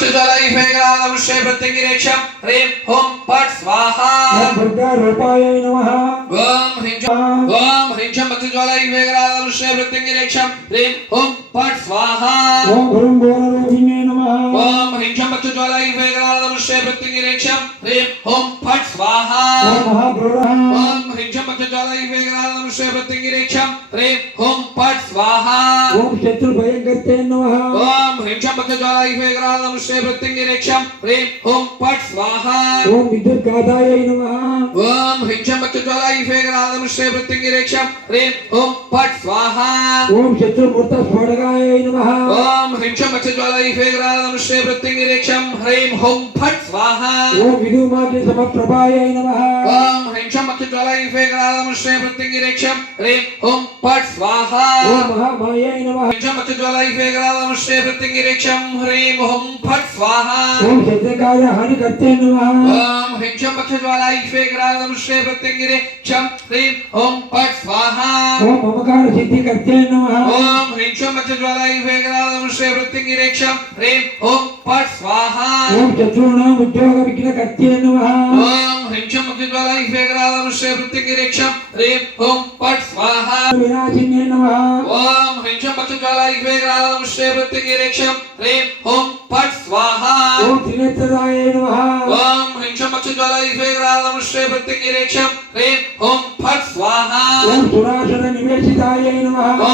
भक्षज्वालाई फेग्रादं श्री प्रत्यंगिरेक्षं ह्रीं हुं फट् स्वाहा ओम भद्रारूपायै नमः ओम ह्रीं चं भक्षज्वालाई फेग्रादं श्री प्रत्यंगिरेक्षं ह्रीं हुं फट् स्वाहा ओम गुरुं घोररूपिणे नमः ओम ह्रीं चं भक्षज्वालाई फेग्रादं श्री प्रत्यंगिरेक्षं ह्रीं हुं फट् स्वाहा ओम महाभ्रूरः ओम ह्रीं चं भक्षज्वालाई फेग्रादं श्री प्रत्यंगिरेक्षं ह्रीं हुं फट् स्वाहा ओम शत्रुभयङ्कर्ते नमः ओम ह्रीं चं भक्षज्वालाई फेग्रादं श्री प्रत्यंगिरेक्षं ह्रीं हुं फट् स्वाहा ओम विद्युत्घातायै नमः ओम ह्रीं चं भक्षज्वालाई फेग्रादं श्री प्रत्यंगिरेक्षं ह्रीं हुं फट् स्वाहा ओम शत्रुमूर्तस्फोटकायै नमः ओम ह्रीं चं भक्षज्वालाई फेग्रादं श्री प्रत्यंगिरेक्षं ह्रीं हुं फट् स्वाहा ओम विदुमाग्नि समप्रभायै नमः ओम ह्रीं चं भक्षज्वालाई फेग्रादं श्री प्रत्यंगिरेक्षं ह्रीं हुं फट् स्वाहा ओम महामायै नमः ह्रीं चं भक्षज्वालाई फेग्रादं श्री प्रत्यंगिरेक्षं ह्रीं हुं फट् स्वाहा ओम शत्रुकाय हानिकर्ते नमः ओम ह्रीं चं भक्षज्वालाई फेग्रादं श्री प्रत्यंगिरेक्षं ह्रीं हुं फट् स्वाहा ओम ममकार सिद्धिकर्ते नमः ओम ह्रीं चं भक्षज्वालाई फेग्रादं श्री प्रत्यंगिरेक्षं ह्रीं हुं फट् स्वाहा ओम शत्रूणां उद्योग विघ्नकर्ते नमः ओम ह्रीं चं भक्षज्वालाई फेग्रादं श्री प्रत्यंगिरेक्षं ह्रीं हुं फट् स्वाहा विनाशिन्ये नमः ओम ह्रीं चं भक्षज्वालाई फेग्रादं श्री प्रत्यंगिरेक्षं ह्रीं हुं फट् स्वाहा ओम त्रिनेत्रदाय नमः ओम ह्रीं चं भक्षज्वालाई फेग्रादं श्री प्रत्यंगिरेक्षं ह्रीं हुं फट् स्वाहा ओम सुरासुर निवेशिताय नमः